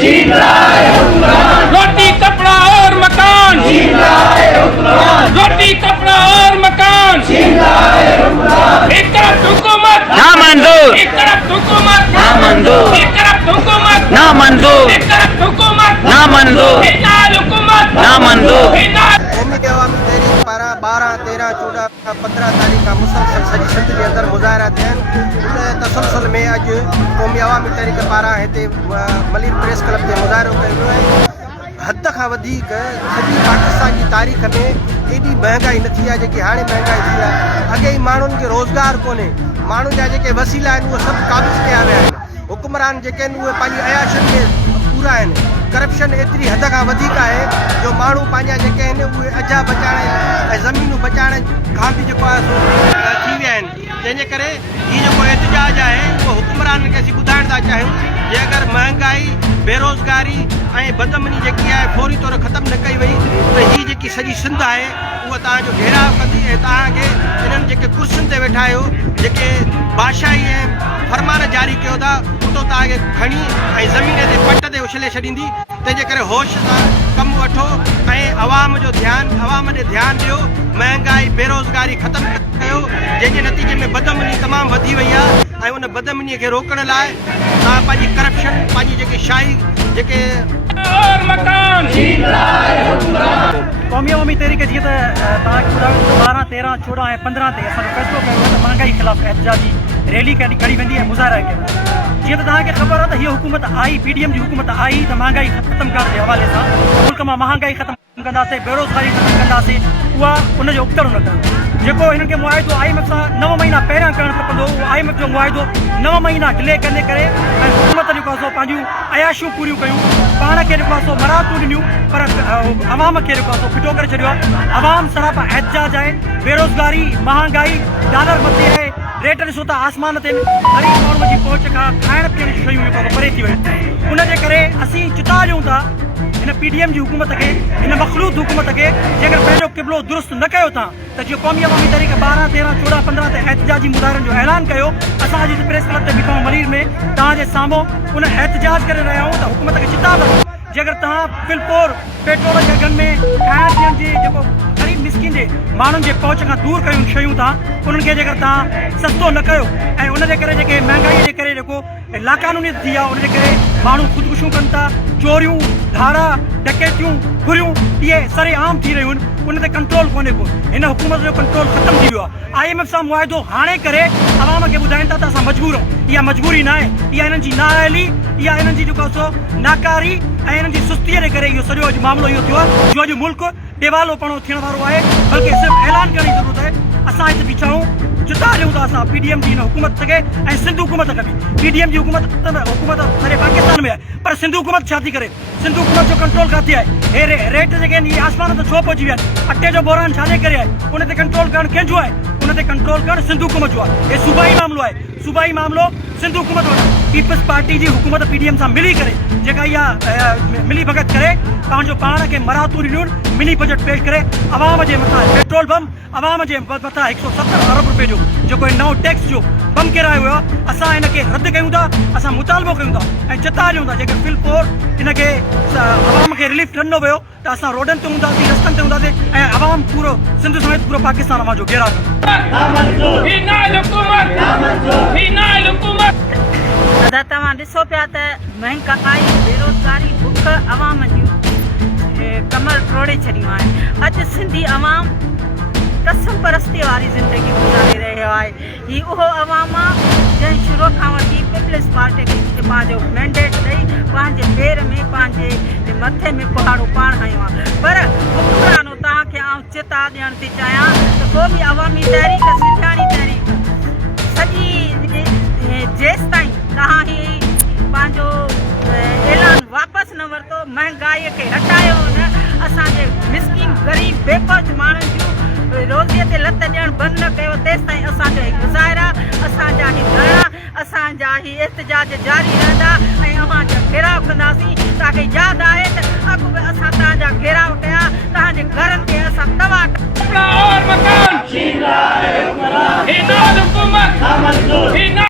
छीन रहा है हुक्मरान। रोटी कपड़ा और मकान छीन रहा है हुक्मरान। रोटी कपड़ा और मकान छीन रहा है हुक्मरान। एक तरफ हुकूमत ना मंजूर, एक तरफ हुकूमत ना मंजूर, एक तरफ हुकूमत ना मंजूर, एक तरफ हुकूमत ना मंजूर, हिनाल हुकूमत ना मंजूर। हिनाल कौमी अवामी तहरीक पारां 12, 13, 14, 15 तारीख़ खां मुसलसल सॼी सिंध जे अंदरि मुज़ाहिरा थिया आहिनि। उन तसलसल में अॼु क़ौमी अवामी तहरीक पारां हिते मलिर प्रेस क्लब ते मुज़ाहिरो कयो वियो आहे। हद खां वधीक सॼी पाकिस्तान जी तारीख़ में एॾी महांगाई न थी आहे जेकी हाणे महांगाई थी आहे। अॻे ई माण्हुनि खे रोज़गार कोन्हे, माण्हुनि जा जेके वसीला आहिनि उहे सभु क़ाबिज़ कया विया आहिनि। हुक्मरान जेके आहिनि उहे पंहिंजी अयाशियुनि में पूरा आहिनि। करप्शन एतिरी हद खां वधीक आहे जो माण्हू पंहिंजा जेके आहिनि उहे अजा बचाइण ऐं ज़मीनूं बचाइण खां बि जेको आहे थी विया आहिनि। जंहिंजे करे हीअ जेको एहतजाज आहे उहो हुक्मरान खे असीं ॿुधाइण था चाहियूं जे अगरि महांगाई, बेरोज़गारी ऐं बदअमनी जेकी आहे फौरी तौर ख़तमु न कई वई त हीअ जेकी सॼी सिंध आहे उहा तव्हांजो घेराव कंदी ऐं तव्हांखे इन्हनि जेके कुर्सियुनि ते वेठा आहियो, जेके बादशाही ऐं फरमान जारी कयो था, उतो तव्हांखे खणी ऐं ज़मीन ते पट ते उछले छॾींदी। तंहिंजे करे होश सां कमु वठो ऐं अवाम जो ध्यानु, अवाम ॾे ध्यानु ॾियो। महांगाई, बेरोज़गारी ख़तमु कयो, जंहिंजे नतीजे में बदअमनी तमामु वधी वई आहे ऐं उन बदअमनीअ खे रोकण लाइ तव्हां पंहिंजी करप्शन, पंहिंजी जेके शाही जेके और मकान छीन रहा है हुक्मरान। क़ौमी अवामी तहरीक जीअं त तव्हांखे ॿुधायो 12, 13, 14 ऐं 15 ते असांजो फ़ैसिलो कयो आहे त महांगाई ख़िलाफ़ एहतजाजी रैली कढी वेंदी ऐं मुज़ाहिरा कयो। जीअं त तव्हांखे ख़बर आहे त हीअ हुकूमत आई, PDM जी हुकूमत आई त महांगाई ख़तमु करण जे हवाले सां मुल्क मां महांगाई ख़तमु कंदासीं, बेरोज़गारी ख़तमु कंदासीं। उहा उनजो उबतड़ो न कयो। जेको हिननि खे मुआइदो IMF सां 9 महीना पहिरियां करणु खपंदो, उहो IMF जो मुआइदो 9 महीना डिले कंदे करे ऐं हुकूमत जेको आहे सो पंहिंजूं अयाशियूं पूरियूं कयूं, पाण खे जेको आहे सो मराहतूं ॾिनियूं, पर अवाम खे जेको आहे सो फिटो करे छॾियो आहे। अवाम सरापा एहतजाज आहे। बेरोज़गारी, महांगाई, डॉलर मथे आहे, रेट ॾिसो था आसमान ते, ग़रीब माण्हूअ जी पहुच खां खाइण पीअण जी शयूं जेको परे थी वियूं। उनजे करे असीं चिता ॾियूं था हिन PDM जी हुकूमत खे, हिन मख़लूत हुकूमत खे, जेकर पंहिंजो क़िबलो दुरुस्त न कयो था त जीअं क़ौमी अवामी तहरीक 12, 13, 14, 15 ते एहतजाजी मुज़ाहिरनि जो ऐलान कयो। असां अॼु प्रेस क्लब ते बीठो मलीर में तव्हांजे साम्हूं उन एहतजाज करे रहिया आहियूं त हुकूमत खे चिताब जेकर तव्हां फिलपोर पेट्रोल जे अघनि में खाइण पीअण जी जेको ग़रीब मिसकिन जे माण्हुनि जे पहुच खां दूर कयूं शयूं था, उन्हनि खे जेकर तव्हां सस्तो न कयो ऐं उनजे करे जेके महांगाई जे करे जेको लाक़ानूनी थी आहे, उनजे करे माण्हू ख़ुदकुशियूं कनि था, चोरियूं, धारा, डकैतियूं, घुरियूं इहे सरेआम थी रहियूं आहिनि। उन ते कंट्रोल कोन्हे को। हिन हुकूमत जो कंट्रोल ख़तमु थी वियो आहे। IMF सां मुआइदो हाणे करे अवाम खे ॿुधाइनि था त असां मजबूर आहियूं। इहा मजबूरी न आहे, इहा हिननि जी नाअहली, इहा हिननि जी जेको आहे सो नाकारी ऐं हिननि जी सुस्तीअ जे करे इहो सॼो अॼु मामिलो इहो थियो आहे जो अॼु मुल्क दिवालोपणो थियण वारो आहे। बल्कि सिर्फ़ु ऐलान करण जी ज़रूरत आहे। असां हिते बीठा आहियूं, चिता ॾियूं था असां PDM जी हिन हुकूमत खे ऐं सिंध हुकूमत खे बि। PDM जी हुकूमत सॼे पाकिस्तान में आहे, पर सिंध हुकूमत छा थी करे? सिंध हुकूमत जो कंट्रोल किथे आहे? हे रेट जेके आहिनि इहे आसमान ते छो पहुची विया आहिनि? अटे जो बोरान छाजे करे आहे? उन ते कंट्रोल करणु कंहिंजो आहे? उन ते कंट्रोल करणु सिंध हुकूमत जो आहे। हे सूबाई मामिलो आहे, सूबाई मामिलो सिंध हुकूमत जो आहे। पीपल्स पार्टी जी हुकूमत PDM सां मिली करे जेका इहा मिली भगत करे पंहिंजो पाण खे मराहतूं ॾिनियूं, मिनी बजट पेश करे अवाम जे मथां पेट्रोल बम, अवाम जे मथां 170 अरब रुपए जो जेको नओं टैक्स जो बम किरायो वियो आहे, असां हिन खे रद्द कयूं था। असां मुतालबो कयूं था ऐं चिता ॾियूं था जेके फिलपोर हिन खे अवाम खे रिलीफ ॾिनो वियो त असां रोडनि ते हूंदासीं, रस्तनि ते हूंदासीं ऐं अवाम पूरो सिंध समेत पूरो पाकिस्तान अवां जो घेराव दादा तव्हां ॾिसो पिया त महांगाई, बेरोज़गारी, बुख अवाम जूं कमर टोड़े छॾियूं आहिनि। अॼु सिंधी अवाम कसम परस्ती वारी ज़िंदगी गुज़ारे रहियो आहे। ही उहो अवाम आहे जंहिं शुरू खां वठी पीपल्स पार्टी खे पंहिंजो मैंडेट ॾेई पंहिंजे पेर में, पंहिंजे मथे में कुहाड़ो पाण हयो आहे। पर हुक्मरानो तव्हांखे आउं चिता ॾियणु थी चाहियां त क़ौमी अवामी तहरीक, सिंधियाणी तहरीक सॼी जेसि ताईं तव्हां ही पंहिंजो ऐलान वापसि न वरितो, महांगाईअ खे हटायो न, असांजे मिसकिन ग़रीब बेपहुच माण्हुनि जूं रोज़ीअ ते लत ॾियणु बंदि न कयो, तेसि ताईं असांजा ही गुज़ारा, असांजा ही धरना, असांजा ही एहतजाज जारी रहंदा ऐं अवांजा घेराव कंदासीं। तव्हांखे यादि आहे त अॻु बि असां तव्हांजा घेराव कया, तव्हांजे घरनि खे असां तबाह कपड़ा और मकान छीन रहा है हुक्मरान। हिनाल हुकूमत ना मंजूर।